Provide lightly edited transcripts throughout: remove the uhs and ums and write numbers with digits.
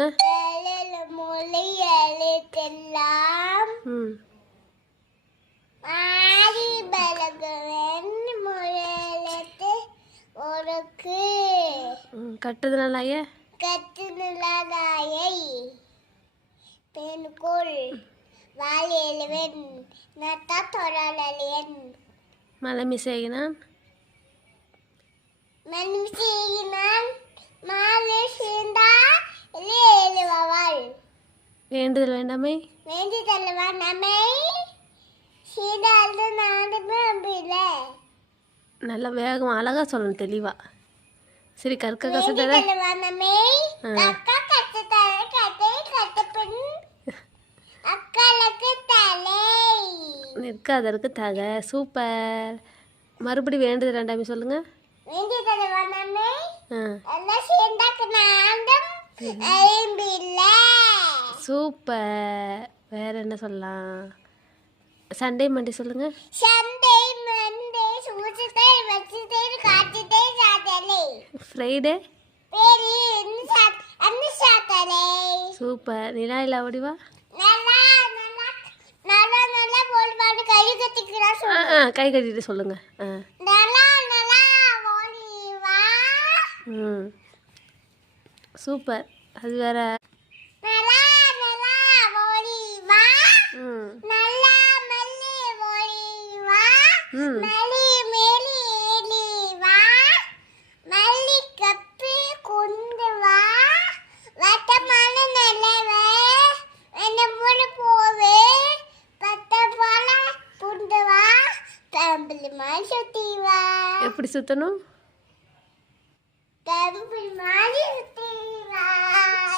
மொழி எழுத்தெல்லாம் மாறி பழகுவேன் முயலத்து ஒருக்கு கட்டுதலாய கட்டுதலாயை பெண்குள் வாழ எழுவேன் நட்டா தொடரலேன் மலமி செய்யினான் மாலை சேர்ந்தா எழுவாள் வேண்டுதல் வேண்டாமே வேண்டுதல் வேண்டாமே சீதாது நானுமே அம்பில நல்லா வேகம் அழகா சொல்லணும் தெளிவா. சரி கற்க கசட வேண்டாமே அக்கா கட்டு தலை கட்டை கட்டப்பின் அக்காளுக்கு தலை நிற்காதற்கு தக. சூப்பர். மறுபடி வேண்டுதல் வேண்டாமே சொல்லுங்க. வேண்டுதல் வேண்டாமே எல்லாம் சேர்ந்தாக்கு நானும் அம்பில. சூப்பர். வேற என்ன சொல்லலாம்? சண்டே மண்டே சொல்லுங்க. சண்டே மண்டே சூச்சதே வச்சதே காட்டதே சாதலே. ஃப்ரைடே பேரி அன்னு சாதலே. சூப்பர். நிலா இல்ல ஓடிவா. நல்லா நல்லா நல்லா நல்லா போல் பாடு கை கட்டிக்கிறா சொல்லுங்க. கை கட்டிட்டு சொல்லுங்க. நல்லா நல்லா ஓடிவா. சூப்பர். அது வேற நல்லா நல்லா ஓடிவா. நல்லா மெல்லி ஓடிவா. மெல்லி மெல்லி ஏலிவா. மெல்லி கப்பி கொண்டு வா. வட்டமான நிலவே என்ன மூணு போவே பத்த போல புண்டு வா. தம்பிலி மாதிரி சுத்தி வா. எப்படி சுத்தணும்? தம்பிலி மாதிரி சுத்தி வா.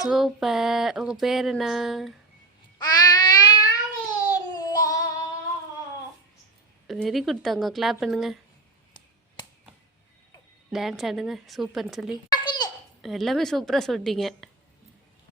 சூப்பர். உங்க பேர் என்ன? வெரி குட் தாங்க. கிளாப் பண்ணுங்க. டான்ஸ் ஆடுங்க. சூப்பர்னு சொல்லி எல்லாமே சூப்பராக சொல்லிட்டீங்க.